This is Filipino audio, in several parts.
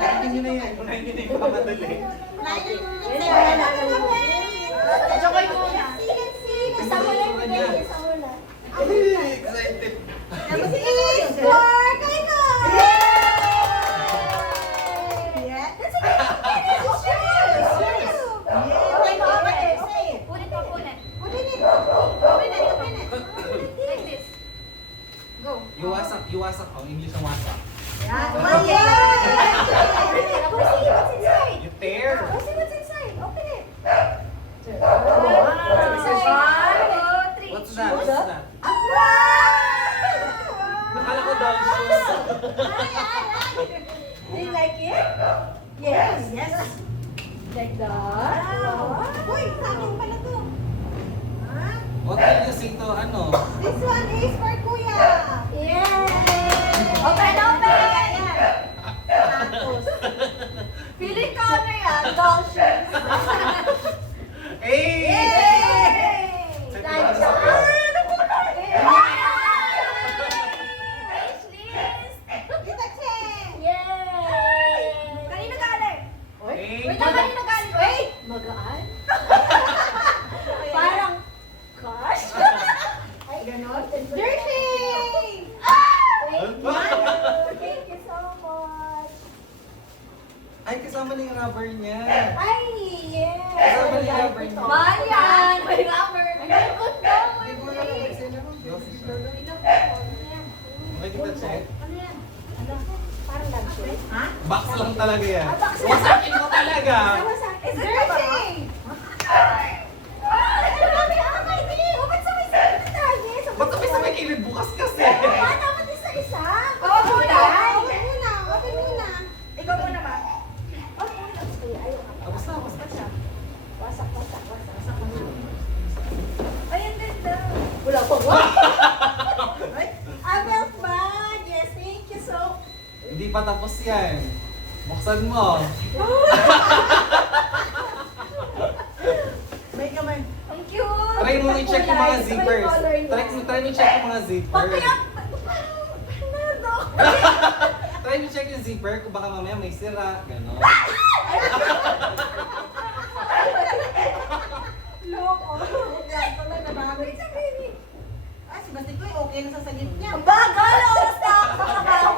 Unahin nyo na yan. Unahin nyo na yung mga madali. Jokoy muna. Isa mo lang, isa mo lang. Ay, excited. Is for Kaino! Yeah, that's a good finish. It's true. Okay, okay. Punit mo, punit. Put it in. Open it, open it. Like this. Go. Iwasak. Ang English ng wasak. Yeah. Oh, yeah. Let's see what's inside. You tear. Let's see what's inside. Open it. What's that? What's that? Wow! Nakala ko doll shoes. Do you like it? Yes. Yes. Like that? Wow. Uy, sa akin pala to. Huh? What will you say to ano? This one is for Kuya. Yay! Open, open! Tapos. Feeling ko ano yan? Doll shoes. Hey! Yay! Nice. Kita Cheng! Yay! Kanino galing? Hey! Wait, kanino galing? Wait! Magaan? Parang cash? Ay, ganon? Dirty! Thank you! Thank you so much! Ay, kasama na yung rubber niya. Ay, yes! Kasama na yung rubber niya. Mahal yan! May rubber! Ay, good daw! Hindi ko alam kung sino ko. Okay, kita check. Ano yan? Ano? Parang luxury? Ha? Box lang talaga yan. Ah, box lang. Wasakin mo talaga. It's dirty! Ba't kami sa may kilid bukas kasi? Dapat isa-isa. Oo, muna. Open muna. Open muna. Ikaw muna ba? Open muna. Ayaw ka. Tapos na, tapos na siya. Wasak. Ay, ang ganda. Wala pa ba? Abel bag. Yes, thank you so Hindi pa tapos yan. Buksan mo. May kamay. Ang cute! Try mo i-check yung mga zippers. color niya. Try mo i-check yung mga zipper. Nado. Try mo i-check yung zipper kung baka mamaya may sira. Ganon. Loko. Yan pala nabagoy sa baby. Ah, si Bastikoy okay na sa sagip niya. Ang bagal! Oras na ako sa trabaho.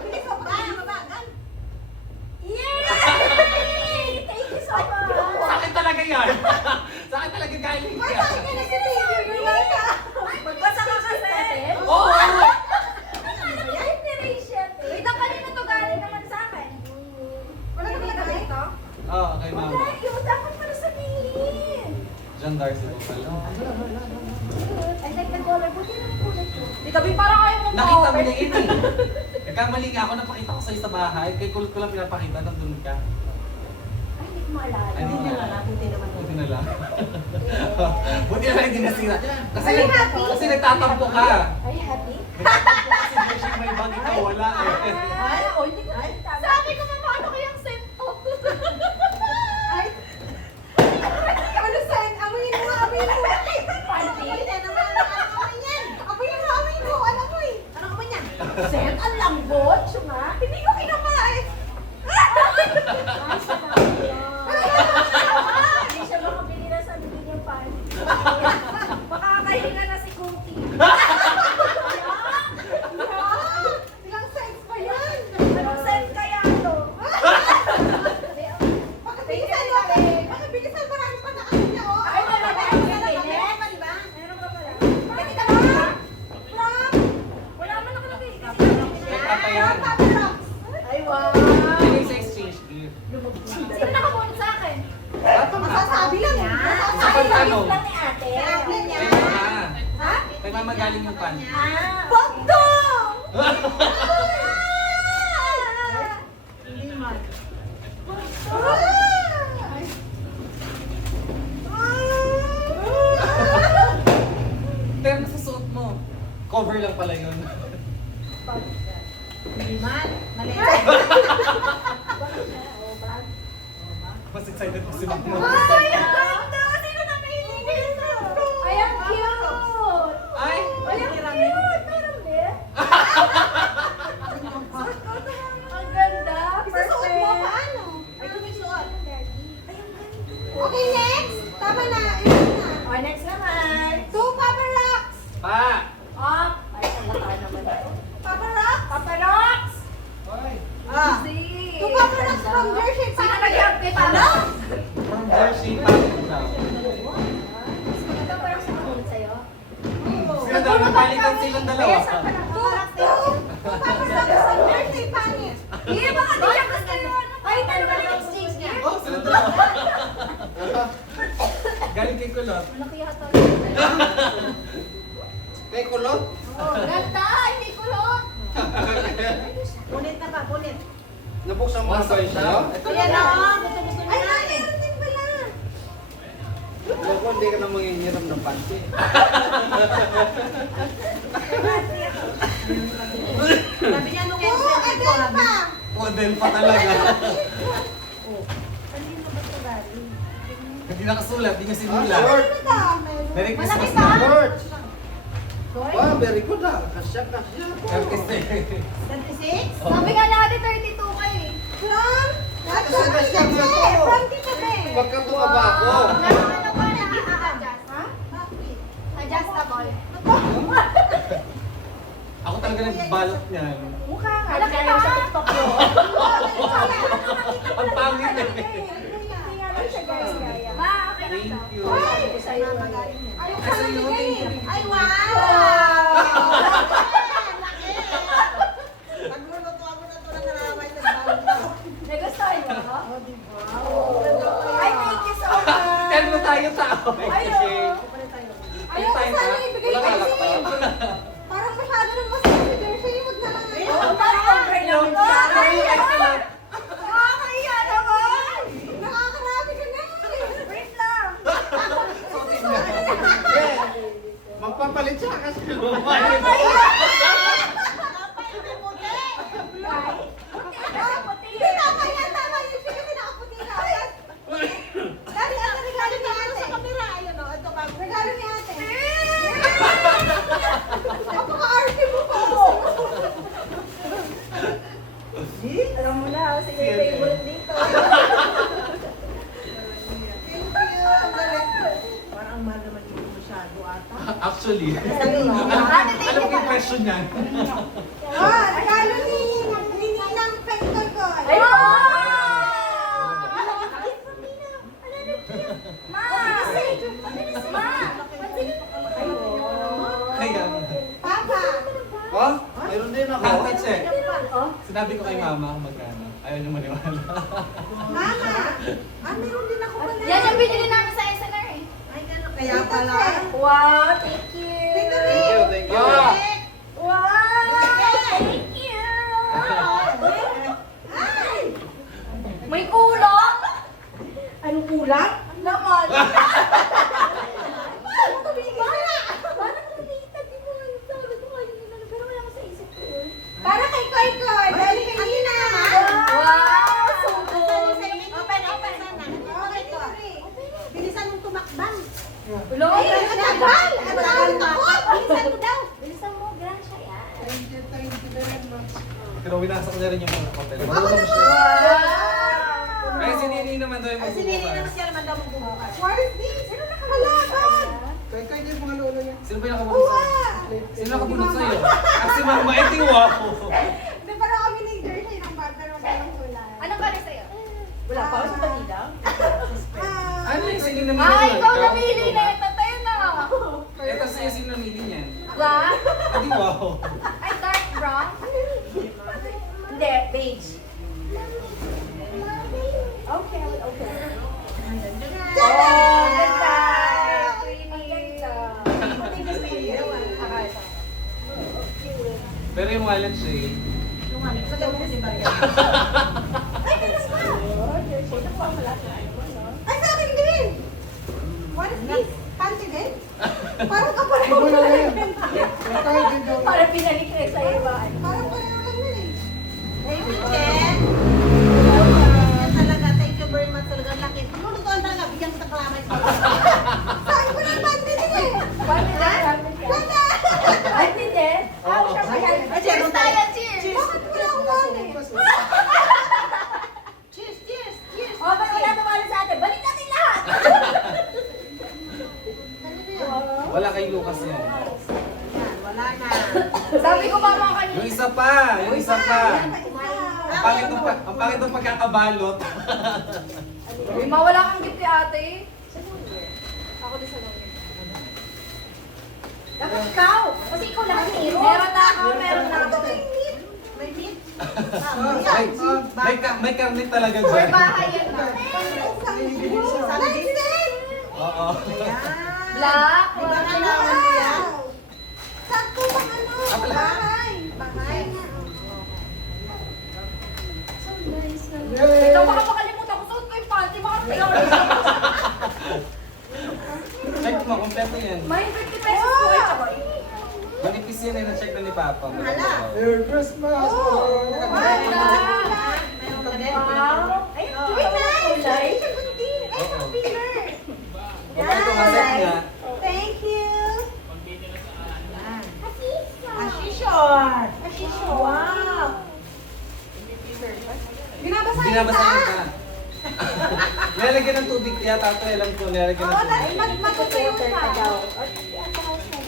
Hindi ko ba? Mabagal. Yay! Thank you so much! Sa akin talaga yan. Sa akin talaga galing Basta yan. ka na si Baby. Basta. Magbasa ka kasi! Oo! Ay, inspiration! Wait, ang kanina to galing naman sa akin. Wala ka ba dito? Oo, kay mama. Wala, yun. Dapat pala sabihin. John Darcy po pala. I like the color. Buti na yung kulay ko. Di kami parang ayaw mo Nakita mo ma-open. na yun eh. Nagkamali ka ako, napakita ko sa'yo sa bahay. Kay kulot ko lang pinapakita, nandun ka. Ay, hindi ko maalala. Ay, hindi niya na. Buti naman. Buti na lang. Buti na lang hindi nasira. Kasi, Are you happy? kasi nagtatampo ka. Are you happy? Nagtatampo kasi Beshi, may bag ikaw, wala eh. Ay, oh, hindi ko. Sabi ko na paano kayang sent off. Ay. Ano saan? Amoyin mo, amoyin mo. Panty? Hindi naman. Amoyin yan. Amoyin mo, amoyin mo. Alam mo eh. Ano ka ba niyan? Sen, ang lambot. Siya nga. Hindi ko kinakain. Ay, sa Hindi siya makabili na sa bibig yung panty. Makakahinga na si Cookie. Ilang size pa yan? Anong sent kaya to? Pakabilisan mo. Pakabilisan, marami pa na ano niya, oh. Ay, wala na. Meron pa, di ba? Meron ka pala. Pwede ka ba? From? Wala man nakalagay. May papa yan. Papa Rocks. Ay, wow. Hindi sa exchange gift. Sino nakamunod sa akin? Tato na. Masasabi lang yan. Sa pantano. Lang ni ate. Sabi niya. Kay mama. Ha? Kay mama galing yung pan. Ah. Bogdong! Hindi man. Pero sa suot mo. Cover lang pala yun. Hindi man. Mali. Mas excited ko si mama. Ay, ang ganda! Sino napili nito? Ay, ang cute! Ay! Ay, ang cute! Meron din? Ang ganda! Isusuot mo dalawa. Tapos sa birthday pangit. Hindi, baka di siya gusto yun. Ay, talaga na-exchange niya. Oh, sila dalawa. Galing kay Kulot. Malaki yata. Kay kulot? Ganda, hindi kulot. Punit na ba? Punit. Nabuksan mo na ba yun siya? Ito Ayan na. na. Gusto Ay, niya ay, eh. meron din pala. Loko, hindi ka na mangingiram ng panty. Sabi niya nung again pa. Model pa talaga. Kanino ba ito galing? Hindi nakasulat, hindi niya Ah, sinulat. short. Ano ba? Merry Malaki Christmas pa. na. Short. Koy? Ah, very good ah. Kasya. Happy Christmas. 26? Sabi nga natin 32 ka eh. From? Kasi na-share na to. From Tita Be. Magkatuwa ba ako? Ano ba na-adjust? Ha? Bakit? Adjustable. Ako talaga nagbalot niyan. Mukha nga. Malaki Kaya pa. sa TikTok yun. Ang pangit eh. Kaya lang siya guys. Kaya. Ma, okay lang Thank to. you. Ay! Sa'yo magaling yan. Ay, Ay, sa'yo, thank you. Ay, wow! Laki! Nagluluto ako na ito na naramay sa bago. Nagustuhan mo? Oh, diba? Ay, thank you so much. Kano tayo tao? Ayun. Ayun, Tayo sana ka? ibigay Wala kayo ka sa laptop. Parang masyado nang masaya si Jersey. Huwag na lang. Oo, over lang siya. Excellent. Nakakahiya naman. Nakakarami ka na. Wait lang. Magpapalit siya kasi Nakakahiya. Hindi, tama yan, tama yan. Siya kasi nakaputi na. Dali, ang regalo ni ate. Sa kamera, ayun o. Ito ba? Regalo ni ate. Napaka-arte mo po. Alam mo na, sige yung favorite dito. Thank you. Ang galing. Parang ang mahal naman yung masyado ata. Actually. Ate, thank Alam you ko yung pala. question niyan. Regalo ni Ninang Pector ko. Ay, wow! Ma! Ma! Kaya, Papa. Ha? Mayroon din ako. kata check. Oh? Sinabi ko kay mama kung magkano. Ayaw niyo maniwala. Mama. Meron din ako pala. Yan yung binili namin sa SNR eh. Ay, gano'n. Kaya pala. Wow, thank you. Tito Thank Rick. you, thank you. Ah! Wow, thank you. Ay! May kulang. Anong kulang? Laman. Paano tumigil na? Paano ko nakita? Di ko alam. Sabi ko kanina, pero wala ko sa isip ko yun. Para kay Koy Koy. Dali kanina. Wow, so good. Open, open. Okay, Tito Rick. Bilisan mong tumakbang. Hello? Ay, ang tagal! Ang tagal takot! Bilisan mo daw. Bilisan mo, gransya yan. Pero winasa ko na rin yung mga hotel. Ako Marunong naman! siya. Wow! Kaya si Nini naman daw yung Ay, si Nini naman magbubukas. siya naman daw magbubukas. Worthy! Sino nakahalagan? Kaya yung mga lolo niya. Sino ba yung nakabunod Uwa! sa'yo? Sino nakabunod sa'yo? Kasi mama, ito yung wako. Hindi, parang kami ni Jersey ng bagay ng walang kulay. Anong kali sa'yo? Wala pa ako sa balida. Ano yung sino namili Ah, yun? ikaw namili na ito. Tayo na. Ito sa'yo sino namili niyan? Black? Adi wow. Ay, dark brown? Hindi, beige. Okay, okay. Oh, ganda! Pero yung wallet siya Lagay mo kasi barya. Ay, sa akin din! What is this? Panty din? Parang kapareho mo lang yan. Para pinalik na sa iba. Parang pareho lang yun eh. Hey, Vincent! Yan talaga, thank you very much talaga. Laki. Lulutuan talaga, bigyan kita kalamay ko. Saan ko ng panty din eh? Pwede na? Ganda! Pwede din? Oo. Cheers tayo, cheers! Bakit wala akong wallet? Cheers, cheers, cheers! O, ba't wala tumalo sa atin? Balik natin lahat! Wala kay Lucas yan. Yan, wala na. Sabi ko pa mga kanina. Yung isa pa! Yung isa pa! Ang pangit ng pagkakabalot. Uy, mawala kang gift kay ate. Ako din sa loob. Dapat ikaw. Kasi ikaw lang hero. Meron na ako, meron na ako. May meat. May meat. May karne talaga For dyan. bahay yan na. Sunset! Oo. Ayan. Black. Di ba kailangan mo yan? Sakto pang ano? Ah, black. Bahay. Bahay. So nice na. Yay! Ito, baka makalimutan ko. Suot ko yung panty. Baka tingnan ko. Check mo, kompleto yan. May 50 pesos po kayo. Tsaka. Manipis yan eh, na-check na ni Papa. Hala. Merry Christmas! Ganda. Meron ka din. Wow. Ay, Uy, nice! kulay. Ay, bunti. Ay, Oo. pillar. Kompleto nga set niya. Thank you. Ashishor. Ashishor. Wow. Binabasahin Binabasahin ka. ka. Nilalagyan ng tubig yata ito. Alam ko, nilalagyan Oo, ng tubig. matutuyo ka.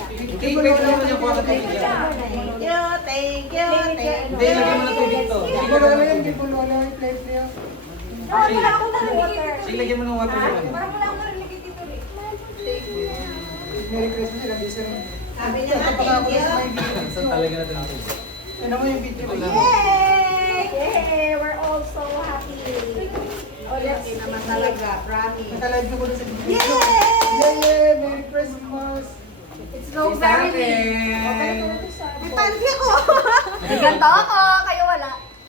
Hindi, pwede naman yung kuha ka tubig dyan. Thank you, thank you, thank you. Hindi, lagyan mo ng tubig to. Hindi ko na yan, hindi ko na yung plate niya. Wala akong water. Sige, lagyan mo ng water naman. Parang wala akong narinig dito. Merry Christmas, ilang bisa rin. Sabi niya na, thank you. Saan talaga natin ang tubig? Ano mo yung video ko lang? Yay! Yay! We're all so happy. Oh, let's Happy naman talaga, promise. Nakalive ko na sa video. Yay! Yay! Merry Christmas! It's so Sa very akin. big. May panty ako. May ganto ako!